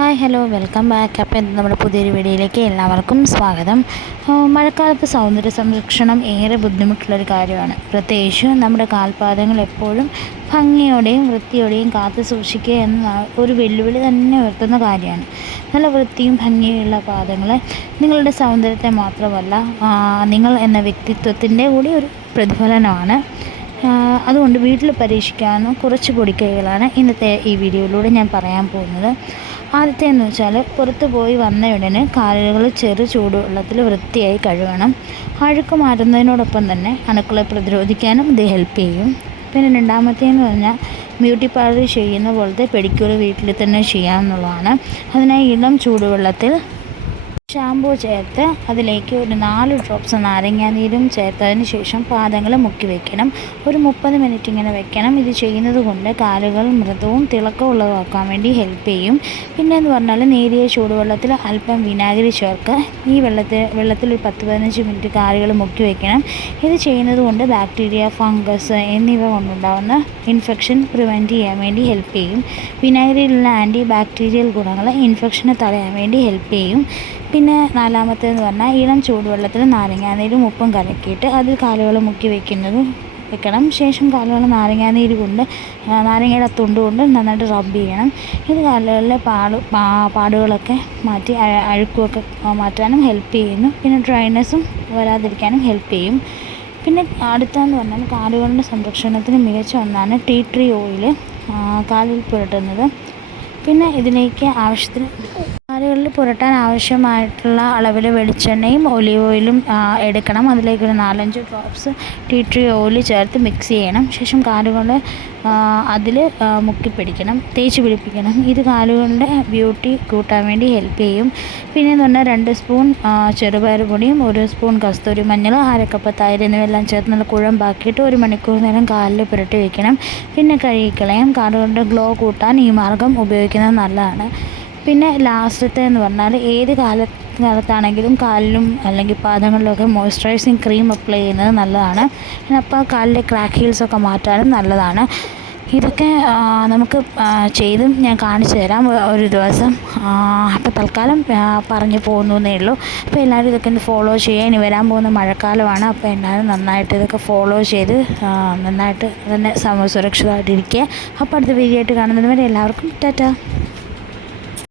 Hello welcome back. അപ്പോൾ നമ്മുടെ പുതിയൊരു വീഡിയോയിലേക്ക് എല്ലാവർക്കും സ്വാഗതം. മഴക്കാലത്ത് സൗന്ദര്യ സംരക്ഷണം ഏറെ ബുദ്ധിമുട്ടുള്ളൊരു കാര്യമാണ്. പ്രത്യേകിച്ച് നമ്മുടെ കാൽപാദങ്ങൾ എപ്പോഴും ഭംഗിയോടെയും വൃത്തിയോടെയും കാത്തു സൂക്ഷിക്കുക എന്ന ഒരു വെല്ലുവിളി തന്നെ ഉയർത്തുന്ന കാര്യമാണ്. നല്ല വൃത്തിയും ഭംഗിയുള്ള പാദങ്ങൾ നിങ്ങളുടെ സൗന്ദര്യത്തെ മാത്രമല്ല നിങ്ങൾ എന്ന വ്യക്തിത്വത്തിന്റെ കൂടി ഒരു പ്രതിഫലനമാണ്. അതുകൊണ്ട് വീട്ടിൽ പരീക്ഷിക്കാവുന്ന കുറച്ച് പൊടിക്കൈകളാണ് ഇന്നത്തെ ഈ വീഡിയോയിലൂടെ ഞാൻ പറയാൻ പോകുന്നത്. ആദ്യത്തേന്ന് വെച്ചാൽ പുറത്ത് പോയി വന്ന ഉടനെ കാലുകൾ ചെറു ചൂടുവെള്ളത്തിൽ വൃത്തിയായി കഴുകണം. അഴുക്ക് മാറ്റുന്നതിനോടൊപ്പം തന്നെ അണുക്കളെ പ്രതിരോധിക്കാനും ഇത് ഹെൽപ്പ് ചെയ്യും. പിന്നെ രണ്ടാമത്തേന്ന് പറഞ്ഞാൽ ബ്യൂട്ടി പാർലർ ചെയ്യുന്ന പോലത്തെ പെഡിക്യൂർ വീട്ടിൽ തന്നെ ചെയ്യാമെന്നുള്ളതാണ് അതിനായി ഇളം ചൂടുവെള്ളത്തിൽ ഷാമ്പൂ ചേർത്ത് അതിലേക്ക് ഒരു നാല് ഡ്രോപ്സ് നാരങ്ങാനീരും ചേർത്തതിന് ശേഷം പാദങ്ങൾ മുക്കി വെക്കണം. ഒരു മുപ്പത് മിനിറ്റ് ഇങ്ങനെ വെക്കണം. ഇത് ചെയ്യുന്നത് കൊണ്ട് കാലുകൾ മൃദവും തിളക്കമുള്ളതാക്കാൻ വേണ്ടി ഹെൽപ്പ് ചെയ്യും. പിന്നെ എന്ന് പറഞ്ഞാൽ നേരിയ ചൂടുവെള്ളത്തിൽ അല്പം വിനാഗിരി ചേർക്കുക. ഈ വെള്ളത്തിൽ വെള്ളത്തിൽ ഒരു പത്ത് പതിനഞ്ച് മിനിറ്റ് കാലുകൾ മുക്കി വെക്കണം. ഇത് ചെയ്യുന്നത് കൊണ്ട് ബാക്ടീരിയ ഫംഗസ് എന്നിവ കൊണ്ടുണ്ടാകുന്ന ഇൻഫെക്ഷൻ പ്രിവെന്റ് ചെയ്യാൻ വേണ്ടി ഹെൽപ്പ് ചെയ്യും. വിനാഗിരിയിലുള്ള ആന്റി ബാക്ടീരിയൽ ഗുണങ്ങൾ ഇൻഫെക്ഷനെ തടയാൻ വേണ്ടി ഹെൽപ്പ് ചെയ്യും. പിന്നെ നാലാമത്തേന്ന് പറഞ്ഞാൽ ഇളം ചൂടുവെള്ളത്തിൽ നാരങ്ങാനീരും ഉപ്പും കലക്കിയിട്ട് അതിൽ കാലുകൾ മുക്കി വെക്കുന്നതും വെക്കണം. ശേഷം കാലുകൾ നാരങ്ങാനീര് കൊണ്ട് നാരങ്ങയുടെ തൊണ്ട് കൊണ്ട് നന്നായിട്ട് റബ്ബ് ചെയ്യണം. ഇത് കാലുകളിലെ പാട് പാടുകളൊക്കെ മാറ്റി അഴുക്കുമൊക്കെ മാറ്റാനും ഹെൽപ്പ് ചെയ്യുന്നു. പിന്നെ ഡ്രൈനെസ്സും വരാതിരിക്കാനും ഹെൽപ്പ് ചെയ്യും. പിന്നെ അടുത്തതെന്ന് പറഞ്ഞാൽ കാലുകളുടെ സംരക്ഷണത്തിന് മികച്ച ഒന്നാണ് ടീ ട്രീ ഓയിൽ കാലിൽ പുരട്ടുന്നത്. പിന്നെ ഇതിലേക്ക് ആവശ്യത്തിന് കാലുകളിൽ പുരട്ടാൻ ആവശ്യമായിട്ടുള്ള അളവിൽ വെളിച്ചെണ്ണയും ഒലീവ് ഓയിലും എടുക്കണം. അതിലേക്ക് ഒരു നാലഞ്ച് ഡ്രോപ്സ് ടീ ട്രീ ഓയിൽ ചേർത്ത് മിക്സ് ചെയ്യണം. ശേഷം കാലുകൾ അതിൽ മുക്കി പിടിക്കണം തേച്ച് പിടിപ്പിക്കണം. ഇത് കാലുകളുടെ ബ്യൂട്ടി കൂട്ടാൻ വേണ്ടി ഹെൽപ്പ് ചെയ്യും. പിന്നെ എന്ന് പറഞ്ഞാൽ രണ്ട് സ്പൂൺ ചെറുപയർ പൊടിയും ഒരു സ്പൂൺ കസ്തൂരി മഞ്ഞൾ അരക്കപ്പ് തൈര് എന്നിവയെല്ലാം ചേർത്ത് നല്ല കുഴമ്പാക്കിയിട്ട് ഒരു മണിക്കൂർ നേരം കാലിൽ പുരട്ടി വയ്ക്കണം പിന്നെ കഴുകിക്കളയാം. കാലുകളുടെ ഗ്ലോ കൂട്ടാൻ ഈ മാർഗം ഉപയോഗിക്കുന്നത് നല്ലതാണ്. പിന്നെ ലാസ്റ്റത്തെ എന്ന് പറഞ്ഞാൽ ഏത് കാല കാലത്താണെങ്കിലും കാലിലും അല്ലെങ്കിൽ പാദങ്ങളിലൊക്കെ മോയ്സ്ചറൈസിങ് ക്രീം അപ്ലൈ ചെയ്യുന്നത് നല്ലതാണ്. അപ്പോൾ കാലിലെ ക്രാക്ക് ഹീൽസ് ഒക്കെ മാറ്റാനും നല്ലതാണ്. ഇതൊക്കെ നമുക്ക് ചെയ്തും ഞാൻ കാണിച്ചു തരാം. ഒരു ദിവസം. അപ്പോൾ തൽക്കാലം പറഞ്ഞു പോകുന്നു എന്നേ ഉള്ളൂ. അപ്പോൾ എല്ലാവരും ഇതൊക്കെ ഒന്ന് ഫോളോ ചെയ്യുക. ഇനി വരാൻ പോകുന്ന മഴക്കാലമാണ്. അപ്പോൾ എല്ലാവരും നന്നായിട്ട് ഇതൊക്കെ ഫോളോ ചെയ്ത് നന്നായിട്ട് തന്നെ സുരക്ഷിതമായിട്ടിരിക്കുക. അപ്പോൾ അടുത്ത വീഡിയോ ആയിട്ട് കാണുന്നതിന് വരെ എല്ലാവർക്കും ടാറ്റ.